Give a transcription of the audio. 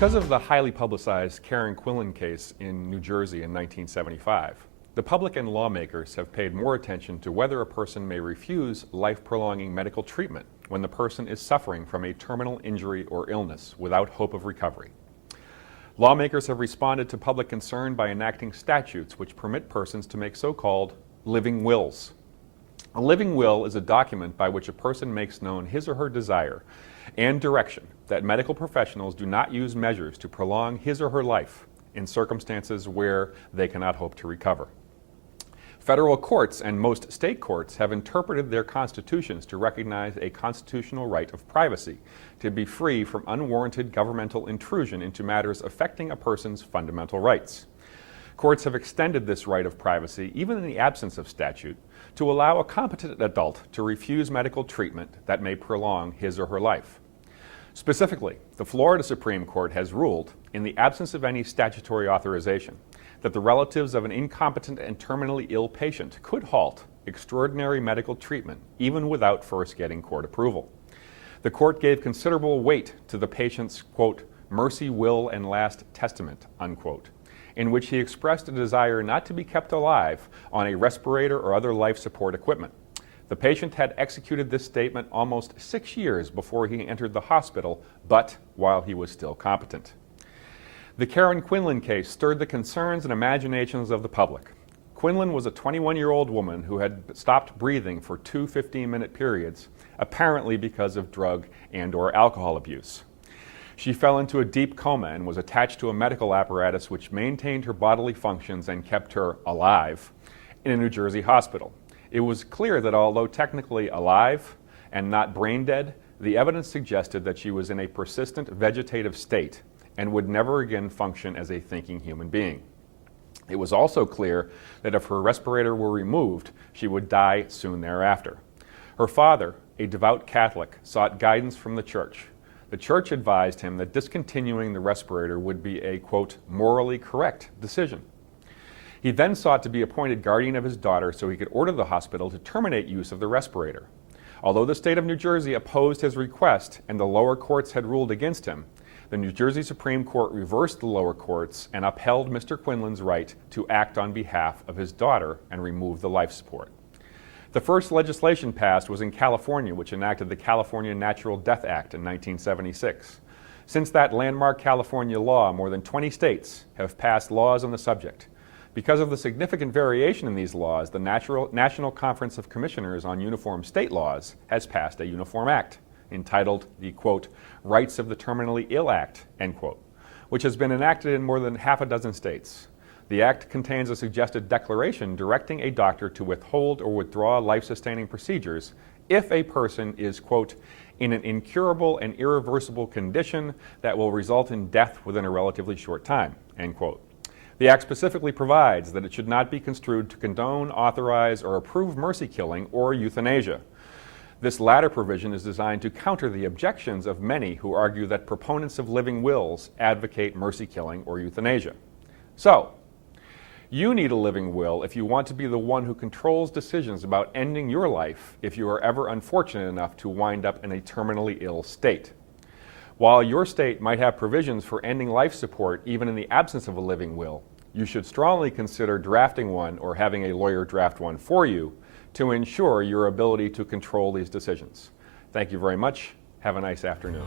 Because of the highly publicized Karen Quinlan case in New Jersey in 1975, the public and lawmakers have paid more attention to whether a person may refuse life-prolonging medical treatment when the person is suffering from a terminal injury or illness without hope of recovery. Lawmakers have responded to public concern by enacting statutes which permit persons to make so-called living wills. A living will is a document by which a person makes known his or her desire and direction that medical professionals do not use measures to prolong his or her life in circumstances where they cannot hope to recover. Federal courts and most state courts have interpreted their constitutions to recognize a constitutional right of privacy, to be free from unwarranted governmental intrusion into matters affecting a person's fundamental rights. Courts have extended this right of privacy, even in the absence of statute, to allow a competent adult to refuse medical treatment that may prolong his or her life. Specifically, the Florida Supreme Court has ruled, in the absence of any statutory authorization, that the relatives of an incompetent and terminally ill patient could halt extraordinary medical treatment even without first getting court approval. The court gave considerable weight to the patient's, quote, mercy will and last testament, unquote, in which he expressed a desire not to be kept alive on a respirator or other life support equipment. The patient had executed this statement almost 6 years before he entered the hospital, but while he was still competent. The Karen Quinlan case stirred the concerns and imaginations of the public. Quinlan was a 21-year-old woman who had stopped breathing for 2 15-minute periods, apparently because of drug and/or alcohol abuse. She fell into a deep coma and was attached to a medical apparatus which maintained her bodily functions and kept her alive in a New Jersey hospital. It was clear that although technically alive and not brain dead, the evidence suggested that she was in a persistent vegetative state and would never again function as a thinking human being. It was also clear that if her respirator were removed, she would die soon thereafter. Her father, a devout Catholic, sought guidance from the church. The church advised him that discontinuing the respirator would be a, quote, morally correct decision. He then sought to be appointed guardian of his daughter so he could order the hospital to terminate use of the respirator. Although the state of New Jersey opposed his request and the lower courts had ruled against him, the New Jersey Supreme Court reversed the lower courts and upheld Mr. Quinlan's right to act on behalf of his daughter and remove the life support. The first legislation passed was in California, which enacted the California Natural Death Act in 1976. Since that landmark California law, more than 20 states have passed laws on the subject. Because of the significant variation in these laws, the National Conference of Commissioners on Uniform State Laws has passed a uniform act entitled the, quote, Rights of the Terminally Ill Act, end quote, which has been enacted in more than half a dozen states. The act contains a suggested declaration directing a doctor to withhold or withdraw life-sustaining procedures if a person is, quote, in an incurable and irreversible condition that will result in death within a relatively short time, end quote. The act specifically provides that it should not be construed to condone, authorize, or approve mercy killing or euthanasia. This latter provision is designed to counter the objections of many who argue that proponents of living wills advocate mercy killing or euthanasia. So, you need a living will if you want to be the one who controls decisions about ending your life if you are ever unfortunate enough to wind up in a terminally ill state. While your state might have provisions for ending life support even in the absence of a living will, you should strongly consider drafting one or having a lawyer draft one for you to ensure your ability to control these decisions. Thank you very much. Have a nice afternoon.